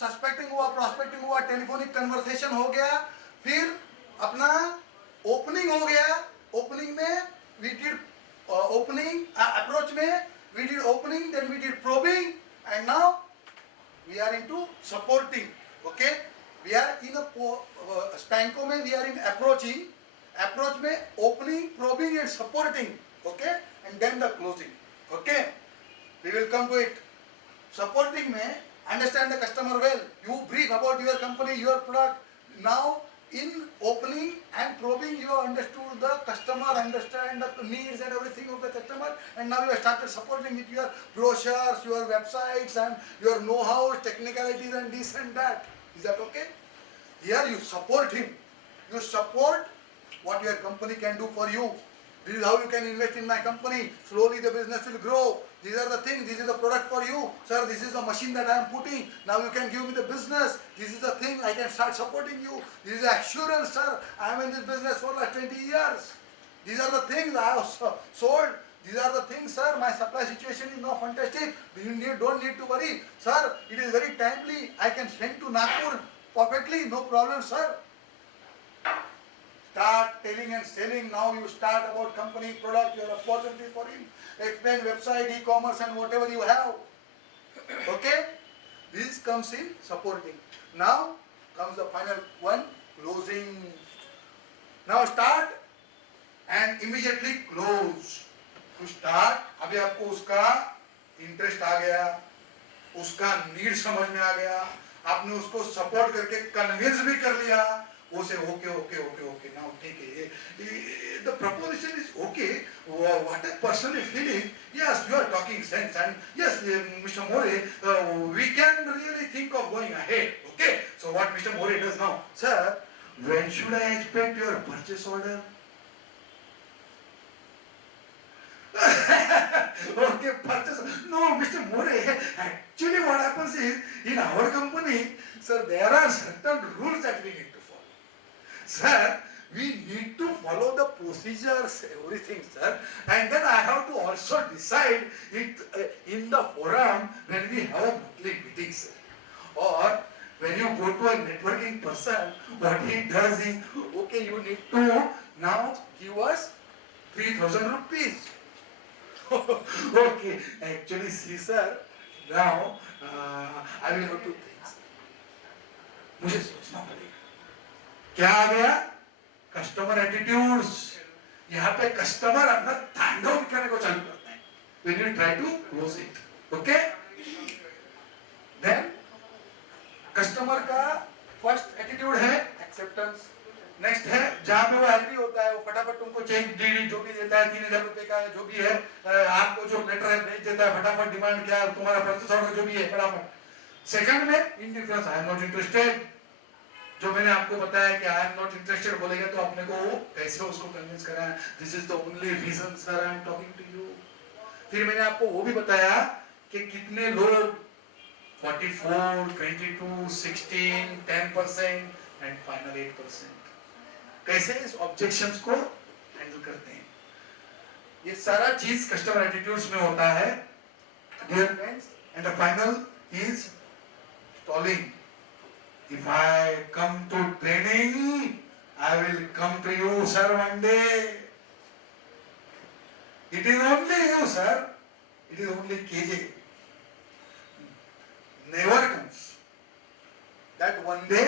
Suspecting हुआ, prospecting हुआ, telephonic conversation हो गया, फिर अपना ओपनिंग हो गया। ओपनिंग में वी डिड ओपनिंग, अप्रोच में we did opening, then we did probing, and now we are into supporting. Okay, we are in a Spanko में we are in approaching. Approach में opening, probing and supporting. Okay, and then the closing. Okay, we will come to it. Supporting में understand the customer well. You brief about your company, your product. Now in opening and probing you have understood the customer, understand the needs and everything of the customer, and now you have started supporting with your brochures, your websites and your know-how, technicalities and this and that. Is that okay? Here you support him. You support what your company can do for you. This is how you can invest in my company. Slowly the business will grow. These are the things. This is the product for you. Sir, this is the machine that I am putting. Now you can give me the business. This is the thing. I can start supporting you. This is the assurance, sir. I am in this business for like 20 years. These are the things I have sold. These are the things, sir. My supply situation is now fantastic. You don't need to worry. Sir, it is very timely. I can send to Nagpur perfectly. No problem, sir. Start telling and selling. Now you start about company, product, your opportunity for him. Explain website, e-commerce and whatever you have. Okay? This comes in supporting. Now comes the final one, closing. Now start and immediately close. To start, अभी आपको उसका interest आ गया, उसका need समझ में आ गया, आपने उसको सपोर्ट करके कन्विंस भी कर लिया, वो से ओके now ठीक है, the proposition is okay, what I personally feeling, yes you are talking sense and yes Mr. More, we can really think of going ahead. Okay, so what Mr. More does now, sir, when should I expect your purchase order? Okay, purchase. No, Mr. More, actually what happens is, in our company, sir, there are certain rules that we need to follow. Sir, we need to follow the procedures, everything, sir. And then I have to also decide it in the forum when we have a monthly meeting, sir. Or when you go to a networking person, what he does is, okay, you need to now give us 3,000 rupees. Okay, actually, see, sir, now I will have to think. मुझे सोचना पड़ेगा. क्या आ गया? Customer attitudes. यहाँ पे customer अपना तांडव दिखाने को चालू करता है. When you try to close it, okay? Then customer का फर्स्ट एटीट्यूड है एक्सेप्टेंस. नेक्स्ट है जहां पे वो एग्री होता है, वो फटाफट तुमको चेक डीडी जो भी देता है 3,000 रुपए का है, जो भी है आपको जो लेटर है भेज देता है, फटाफट डिमांड क्या है तुम्हारा परचेस ऑर्डर जो भी है फटाफट. सेकंड में indifference, I am not interested. जो मैंने आपको बताया कि आई एम नॉट इंटरेस्टेड बोलेगा तो आपने को कैसे उसको कन्विंस करना है. This is the only reason sir I am talking to you. फिर मैंने आपको वो भी बताया कि कितने लोग 44, 22, 16, 10% एंड फाइनल 8% कैसे इस ऑब्जेक्शंस को हैंडल करते हैं. ये सारा चीज कस्टमर एटीट्यूड्स में होता है dear friends. And the final is stalling. If I come to training, I will come to you, sir, one day. It is only you, sir. It is only KJ. Never comes. That one day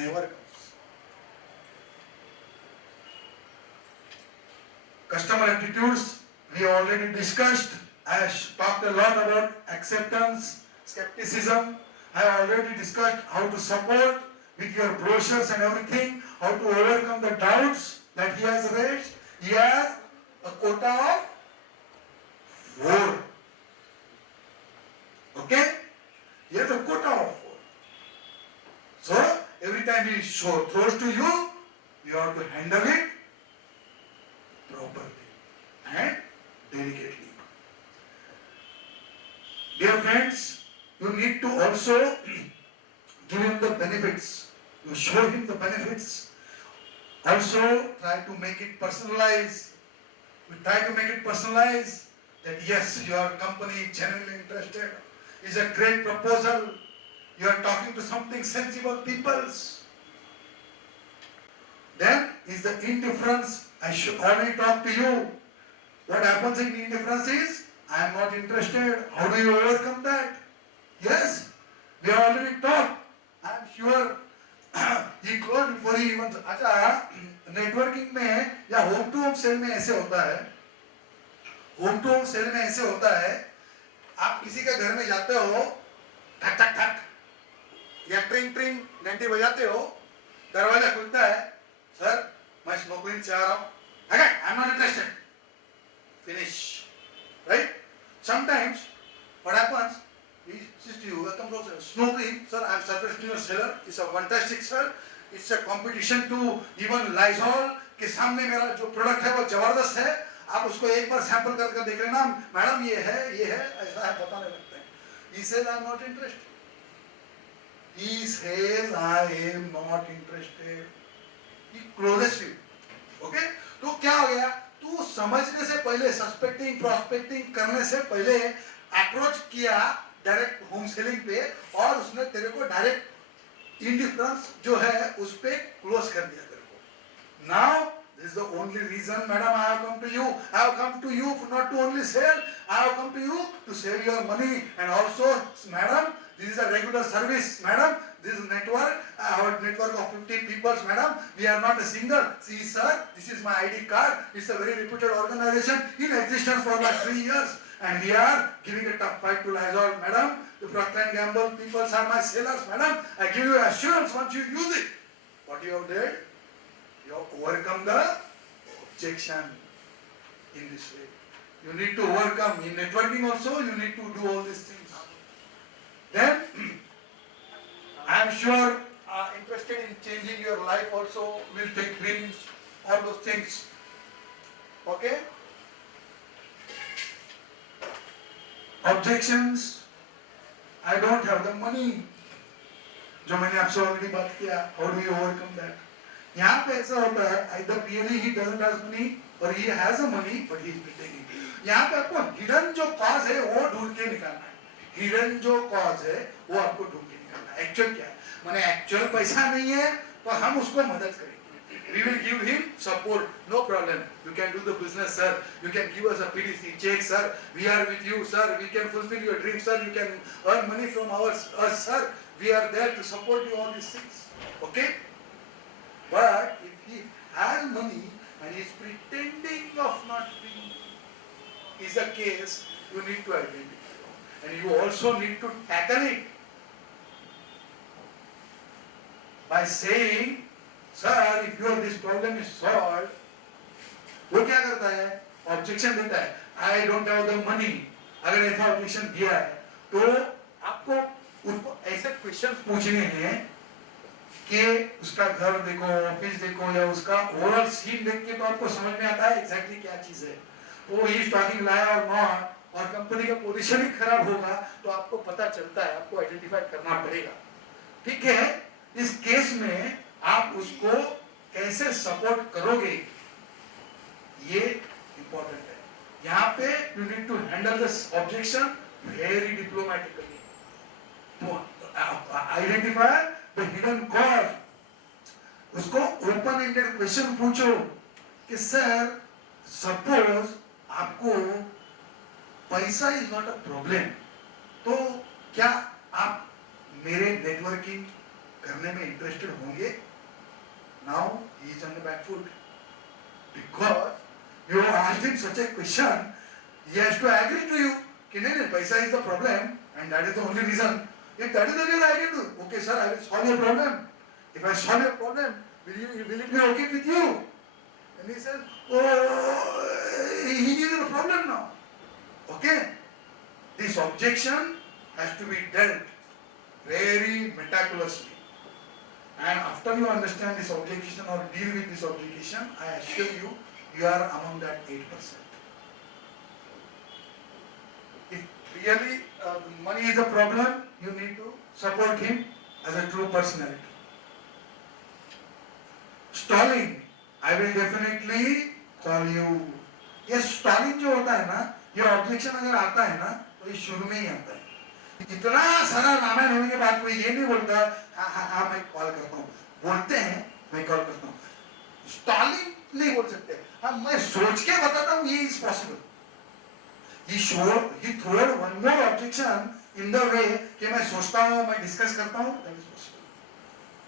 never comes. Customer attitudes, we already discussed. I talked a lot about acceptance, skepticism. I already discussed how to support with your brochures and everything, how to overcome the doubts that he has raised. He has a quota of 4. Okay? He has a quota of 4. So, every time he throws to you, you have to handle it properly and delicately. Dear friends, you need to also give him the benefits. You show him the benefits. Also try to make it personalized. We try to make it personalized that yes, your company is genuinely interested. It's a great proposal. You are talking to something sensible peoples. Then is the indifference. I should already talk to you. What happens in indifference is, I am not interested. How do you overcome that? Yes, we have already talked. I am sure he closed before he even. अच्छा, networking में या home to home cell में ऐसे होता है. Home to home cell में ऐसे होता है, आप किसी के घर में जाते हो, ठक ठक ठक या ट्रिंग ट्रिंग घंटी बजाते हो, दरवाजा खुलता है, सर मैं स्मोकिंग से आ रहा हूँ, okay, I'm not interested. Finish. Right? Sometimes what happens, he says to you, welcome to smoking, sir, I'm surprised to your seller, it's a fantastic sir, it's a competition to even Lysol के सामने मेरा जो product है वो जबरदस्त है, आप उसको एक बार सैंपल करके देख लेना, मैडम ये है, ऐसा है, बताने लगते हैं. He says I am not interested. He says I am not interested. He closes you. Okay? तो क्या हो गया? तू समझने से पहले, सस्पेक्टिंग प्रोस्पेक्टिंग करने से पहले अप्रोच किया डायरेक्ट होम सेलिंग पे, और उसने तेरे को डायरेक्ट इंडिफरेंस जो है उस पे क्लोज कर दिया तेरे को. Now this is the only reason, madam, I have come to you. I have come to you not to only sell. I have come to you to save your money, and also, madam, this is a regular service, madam. This is network, our network of 50 people, madam. We are not a single. See, sir, this is my ID card. It's a very reputed organization in existence for like 3 years. And we are giving a tough fight to Lysol, madam. The Procter & Gamble people are my sellers, madam. I give you assurance once you use it. What you have done? You have overcome the objection in this way. You need to overcome. In networking also, you need to do all these things. Then, I am sure interested in changing your life also, will take dreams, all those things. Okay? Objections. I don't have the money. जो मैंने आपसे already बात किया. How do you overcome that? यहाँ पे ऐसा होता है, either really he doesn't have money or he has a money but he is pretending. यहाँ पे आपको हिडन जो कॉज है वो ढूंढ के निकालना है. हिडन जो कॉज है वो आपको ढूंढ के निकालना है. एक्चुअल क्या है? माने एक्चुअल पैसा नहीं है तो हम उसको मदद करेंगे. We will give him support, no problem. You can do the business, sir. You can give us a PDC check, sir. We are with you, sir. We can fulfill your dreams, sir. You can earn money from us, sir. We are there to support you all these things. Okay? But if he has money and he is pretending of not being, is a case you need to identify. And you also need to tackle it by saying, sir, if your this problem is solved, वो क्या करता है? Objection देता है. I don't have the money. अगर ऐसा objection दिया है तो आपको उसको ऐसे क्वेश्चंस पूछने हैं कि उसका घर देखो, ऑफिस देखो, या उसका ओवरऑल सीन देख के तो आपको समझ में आता है एग्जैक्टली क्या चीज है. तो ही इज टॉकिंग लायर और नॉट, और कंपनी का पोजीशन ही खराब होगा तो आपको पता चलता है, आपको आइडेंटिफाई करना पड़ेगा. ठीक है? इस केस में आप उसको कैसे सपोर्ट करोगे ये इंपॉर्टेंट है. यहाँ पे you need to handle this objection very diplomatically. तो आइडेंटिफाई द हिडन कॉज. उसको ओपन एंडेड क्वेश्चन पूछो कि सर, सपोज आपको पैसा इज नॉट अ प्रॉब्लम, तो क्या आप मेरे नेटवर्किंग करने में इंटरेस्टेड होंगे? Now he is on the back foot because you have asked him such a question. He has to agree to you कि नहीं, पैसा is the problem and that is the only reason. If that is the reason, I can do. Okay, sir, I will solve your problem. If I solve your problem, will it be okay with you? And he says, oh, he is a problem now. Okay, this objection has to be dealt very meticulously. And after you understand this objection or deal with this objection, I assure you, you are among that 8%. If really money is a problem, you need to support him as a true personality. Stalling, I will definitely call you. ये stalling जो होता है ना, ये objection अगर आता है ना, तो ये शुरू में ही आता है. इतना सारा रामायण होने के बाद कोई ये नहीं बोलता हाँ हाँ हाँ मैं कॉल करता हूँ, बोलते हैं मैं कॉल करता हूँ। स्टॉलिंग नहीं बोल सकते, हाँ मैं सोच के बताता हूँ ये is possible. He threw one more objection in the way कि मैं सोचता हूँ, मैं डिस्कस करता हूँ, that is possible.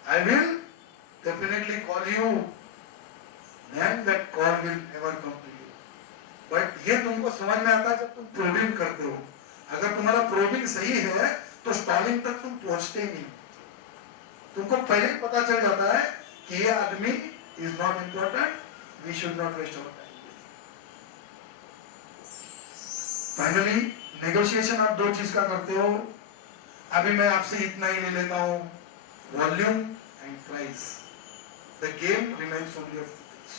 I will definitely call you, then that call will never come to you. But ये तुमको समझ में आता है जब तुम प्रोबिंग करते हो। अगर तुम्हारा प्रोबिंग सही है तो स्टॉलिंग तक तुम पहुंचते ही नहीं। तुमको पहले ही पता चल जाता है कि ये आदमी is not important, we should not waste our time. Finally negotiation आप दो चीज का करते हो। अभी मैं आपसे इतना ही ले लेता हूं, volume and price. The game remains only of things.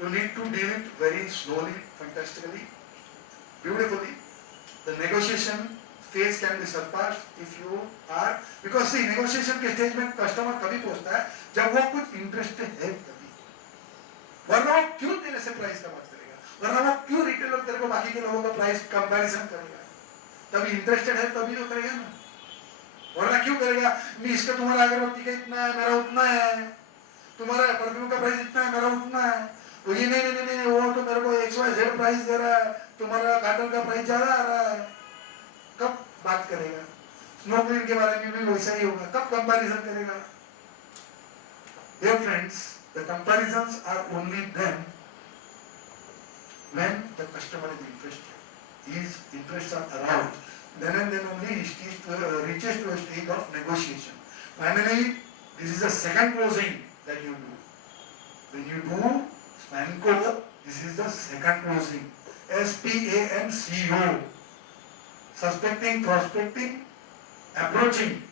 You need to deal it very slowly, fantastically, beautifully. The negotiation phase can be surpassed if you are, because see negotiation के स्टेज में customer कभी पहुंचता है जब वो कुछ interested है तभी, वरना वो क्यों तेरे से प्राइस का बात करेगा, वरना वो क्यों रिटेलर तेरे को बाकी के लोगों का प्राइस कंपैरिजन करेगा। तभी इंटरेस्टेड है तभी तो करेगा ना, वरना क्यों करेगा। नहीं इसका तुम्हारा अगरबत्ती का इतना है, मेरा उतना है, तुम्हारा परफ्यूम का प्राइस इतना है, मेरा उतना है, वो ये नहीं नहीं नहीं वो तो मेरे को XYZ प्राइस दे रहा है, तुम्हारा कॉटन का प्राइस ज्यादा आ रहा है। कब बात करेगा। स्नो क्रीम के बारे में भी वैसा ही होगा, कब कंपैरिजन करेगा। Dear friends, the comparisons are only then when the customer is interested, his interests are aroused, then and then only he reaches to a stage of negotiation. Finally, this is the second closing that you do. When you do SPANCO, this is the second closing. SPANCO. Suspecting, prospecting, approaching,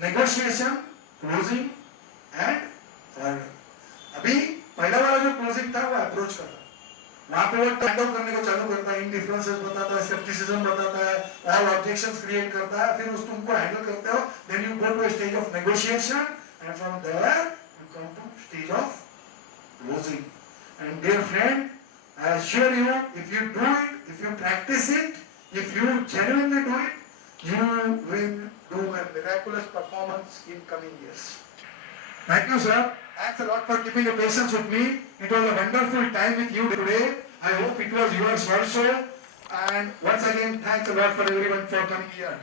negotiation, closing and final. अभी पहला वाला जो closing था वो approach का था। वहां पे वो टर्न आउट करने को चालू करता है, इंडिफरेंसेस बताता है, स्केप्टिसिज्म बताता है, ऑल ऑब्जेक्शंस क्रिएट करता है, फिर उस तुमको हैंडल करते हो, then you go to a stage of negotiation and from there you come to stage of closing. And dear friend, I assure you, if you do it, if you practice it, if you genuinely do it, you will do a miraculous performance in coming years. Thank you, sir. Thanks a lot for keeping the patience with me. It was a wonderful time with you today. I hope it was yours also. And once again, thanks a lot for everyone for coming here.